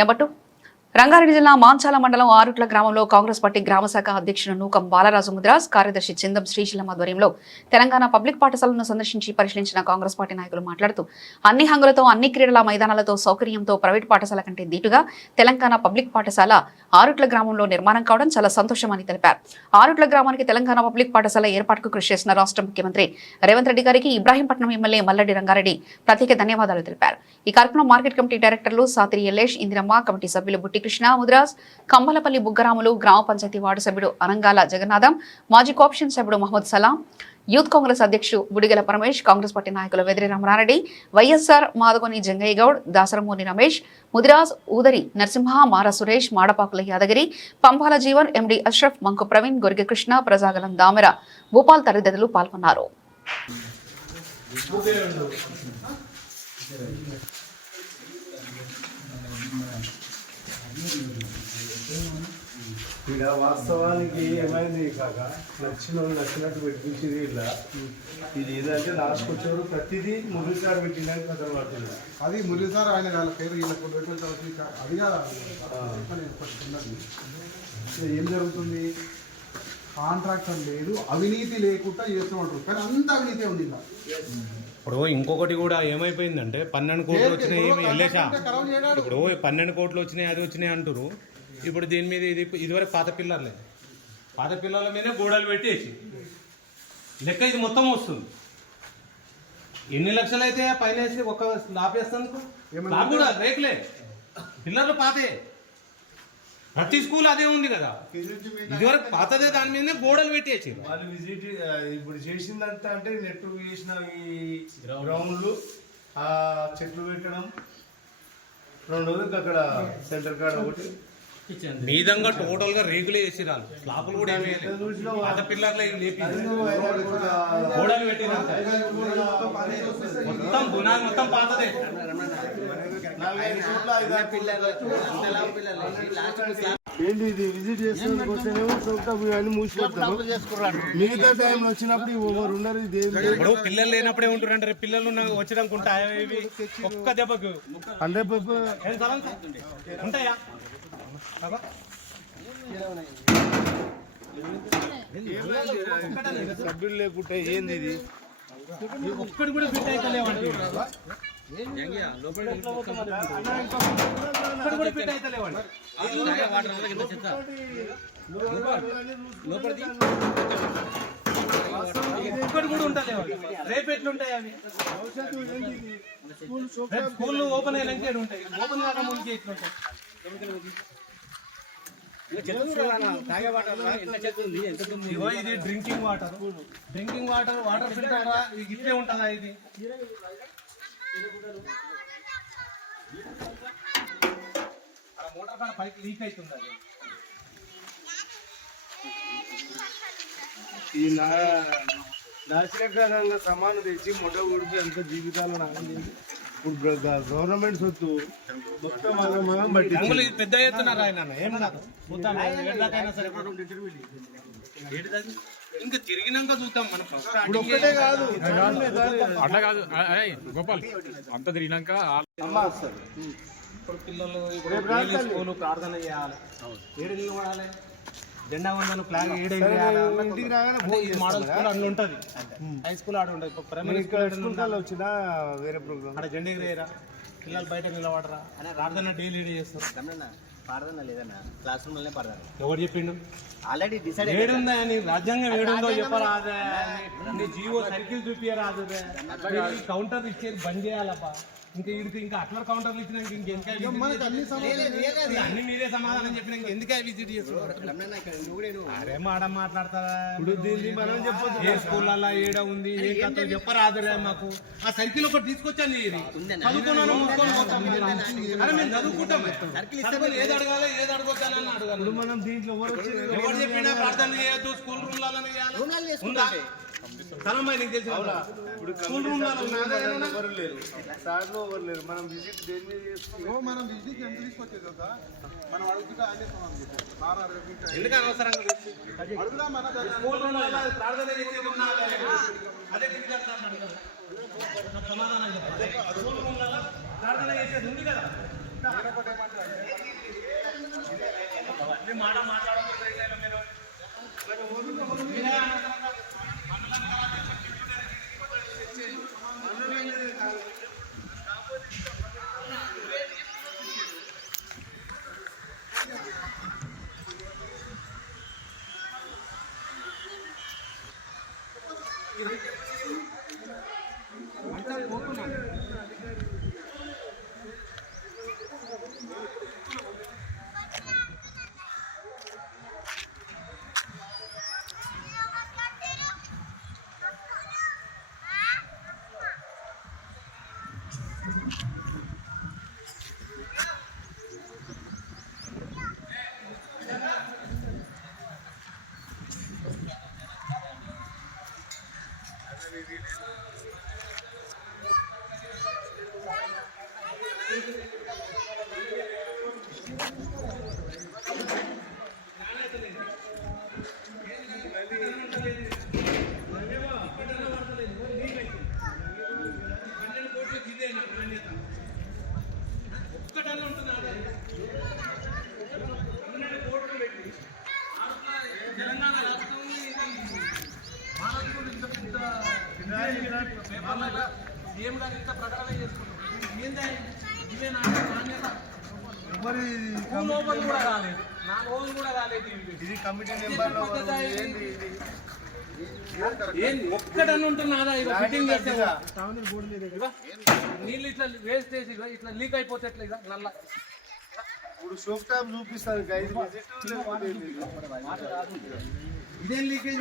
Number 2 Rangareddy జిల్లా మాంచాల మండలం ఆరుట్ల గ్రామంలో కాంగ్రెస్ పార్టీ గ్రామ శాఖ అధ్యక్షుడు నూకం బాలరాజు ముద్రాజ్, కార్యదర్శి చిందం శ్రీశైలం ఆధ్వర్యంలో తెలంగాణ పబ్లిక్ పాఠశాలను సందర్శించి పరిశీలించిన కాంగ్రెస్ పార్టీ నాయకులు మాట్లాడుతూ అన్ని హంగులతో అన్ని క్రీడల మైదానాలతో సౌకర్యంతో ప్రైవేట్ పాఠశాల కంటే దీటుగా తెలంగాణ పబ్లిక్ పాఠశాల ఆరుట్ల గ్రామంలో నిర్మాణం కావడం చాలా సంతోషమని తెలిపారు. ఆరుట్ల గ్రామానికి తెలంగాణ పబ్లిక్ పాఠశాల ఏర్పాటుకు కృషి చేసిన రాష్ట్ర ముఖ్యమంత్రి రేవంత్ రెడ్డి గారికి ఇబ్రాహీంపట్నం ఎమ్మెల్యే మల్లెడ్డి రంగారెడ్డి ప్రత్యేక ధన్యవాదాలు తెలిపారు. ఈ కార్యక్రమంలో మార్కెట్ కమిటీ డైరెక్టర్లు సాతిరి ఎల్లేష్, ఇందిరమ్మ, కమిటీ సభ్యులు బుట్టి కృష్ణ, ముద్రాజ్, కంబలపల్లి బుగ్గరాములు, గ్రామ పంచాయతీ వార్డు సభ్యుడు అనంగాల జగన్నాథం, మాజీ కోఆప్షన్ సభ్యుడు మహమ్మద్ సలాం, యూత్ కాంగ్రెస్ అధ్యక్షుడు బుడిగల పరమేష్, కాంగ్రెస్ పార్టీ నాయకులు వెదిరి రామనారెడ్డి, వైఎస్ఆర్ మాదగొని జంగయ్య గౌడ్, దాసరమూని రమేష్, ముదిరాజ్, ఊదరి నరసింహ, మార సురేష్, మాడపాకుల యాదగిరి, పంపాల జీవన్, ఎండి అష్రఫ్, మంకు ప్రవీణ్, గొరిగ కృష్ణ, ప్రజాగలం దామెర, భూపాల్ తదితరులు పాల్గొన్నారు. ఇక్కడ వాస్తవానికి ఏమైంది కాక నచ్చిన వాళ్ళు నచ్చినట్టు పెట్టించింది ఇలా ఇది ఏదంటే లాస్ట్కి వచ్చేవారు ప్రతిదీ మురళీసార్ పెట్టిందని కథలు పడుతుంది. అది మురళీసార్ ఆయన వాళ్ళ పేరు వీళ్ళకి అదిగా ఏం జరుగుతుంది, కాంట్రాక్టర్ లేదు, అవినీతి లేకుండా చేస్తూ ఉంటారు, కానీ అంత అవినీతి ఉంది. ఇప్పుడు ఇంకొకటి కూడా ఏమైపోయిందంటే 12 కోట్లు వచ్చినాయి, ఏమి వెళ్ళేసా ఇప్పుడు 12 కోట్లు వచ్చినాయి, అది వచ్చినాయి అంటారు. ఇప్పుడు దీని మీద ఇదివరకు పాత పిల్లర్ల మీదే గోడలు పెట్టేసి లెక్క ఇది మొత్తం వస్తుంది. ఎన్ని లక్షలు అయితే పైన వేసి ఒక స్లాబ్ వేస్తాను కూడా రేకులే, పిల్లర్లు పాతే, ప్రతి స్కూల్ అదే ఉంది కదా, ఇదివరకు పాతదే, దాని మీదనే గోడలు పెట్టేసి వాళ్ళు విజిట్ ఇప్పుడు చేసిందంతా అంటే నెట్ వేసిన ఈ గ్రౌండ్లు, ఆ చెట్లు పెట్టడం, 2 రోజులకి అక్కడ సెంటర్ కార్డ్ ఒకటి మీదంగా టోటల్ గా రేగులే వేసి రాదు, స్లాపులు కూడా ఏమి పాత పిల్లర్లే గోడలు పెట్టి మొత్తం బునాది మొత్తం పాతదే. ఏంటి ఇది విజిట్ చేసేందుకు వస్తేనేమో అన్ని మూసిపోతారు, మిగతా టైంలో వచ్చినప్పుడు ఎవరు ఉండరు. ఇప్పుడు పిల్లలు లేనప్పుడే ఉంటున్నారు అంటే పిల్లలు వచ్చడానికి ఉంటాయా? ఇవి ఒక్క దెబ్బకు 100 ఉంటాయా? సభ్యులు లేకుంటే ఏంది ఇది, ఒక్కటి కూడా ఫిట్ అయితే లేవండి, ఒక్కటి కూడా ఉంటాయి. రేపు ఎట్లుంటాయి అవి? స్కూల్ ఓపెన్ అయినాక ఉంటాయి, ఓపెన్ కాక ముందుకి ఎట్లుంటాయి? ఇది డ్రింకింగ్ వాటర్ ఫిల్టర్ ఇట్లే ఉంటుందా? ఇది మోటార్ కాడ పైకి లీక్ అవుతుంది. అది ఈ నాశనకరంగా సమానం తెచ్చి మొట్ట ఊడిపి అంత జీవితాలను ఆనందించి ఇప్పుడు గవర్నమెంట్ సొత్తు మొత్తం మనం బట్టి పెద్ద ఎత్తున ఇంకా తిరిగినాక చూద్దాం మనం. ఇప్పుడు ఒక్కటే కాదు, అట్లా కాదు గోపాల్, అంత తిరిగినాక ఇప్పుడు పిల్లలు స్కూల్ ప్రార్థన చేయాలి, ఏడు నిలబడాలి, జెండా వందన ఫ్లాగ్ ఏడు మోడల్ స్కూల్ అన్ని ఉంటుంది, హై స్కూల్ ఆడ ఉంటుంది, ప్రైమరీ స్కూల్ వచ్చినా వేరే ప్రోగ్రామ్ ఆడ జెండా ఎగిరేయరా, పిల్లలు బయట నిలబడరా, ప్రార్థన డైలీ చేస్తారు. ప్రార్థన లేదన్నా, క్లాస్ రూమ్ లోనే ప్రార్థన. ఎవరు చెప్పిండు? ఆల్రెడీ డిసైడ్ ఏడుందా అని రాజ్యాంగం ఏడుందో చెప్పరాదే, నీ జీవో సర్కిల్ చూపించరాదు, కౌంటర్ ఇచ్చేది బంద్ చేయాలబ్బా. ఇంకా వీడికి ఇంకా అట్లా కౌంటర్లు ఇచ్చినాక ఇంకెందుకే అన్ని మీరే సమాధానం చెప్పినాక ఎందుకే విజిట్ చేస్తున్నారు? అరే మాట మాట్లాడతారా? మనం చెప్పొచ్చు, ఏ స్కూళ్ళల్లో ఏడ ఉంది ఏ కథ చెప్పరాదురే మాకు. ఆ సర్కిల్ ఒకటి తీసుకొచ్చాను, చదువుకున్నాను అరే మేము చదువుకుంటాం, ఏది అడగాలి ఏది అడగొచ్చానని అడగాలి. మనం దీంట్లో ఎవరు చెప్పినా ప్రార్థన చేయొద్దు, స్కూల్ రూమ్లలో ఉందా? తనమ్మాయి నీకు తెలిసి స్కూల్ రూమ్ ఎవరు లేరు, సార్లు ఎవరు లేరు. మనం విజిట్ దేని మీద చేస్తున్నాం, మనం విజిట్ ఎంత తీసుకొచ్చేది కదా, మనం అడుగుతుంటే ఎందుకు అనవసరంగా అడుగుదా మన స్కూల్ రూమ్లలో ప్రార్థన చేసేది ఉన్నా అదే సమాధానం చెప్పాలి. స్కూల్ రూమ్లలో ప్రార్థన చేసేది ఉంది కదా. మాట మాట్లాడదు మీరు మరి ఇది కమిటీ నెంబర్లో ఏంది ఇది ఒక్కడని ఉంటున్నాదా ఫిట్టింగ్ గట్టిగా. నీళ్ళు ఇట్లా వేస్ట్ చేసి ఇట్లా లీక్ అయిపోతే ఎట్లా ఇక నల్ల ఇప్పుడు షోక్ టాప్ చూపిస్తారు గైడ్ విజిట్ లేకపోతే ఏంది? ఇదేం లీకేజ్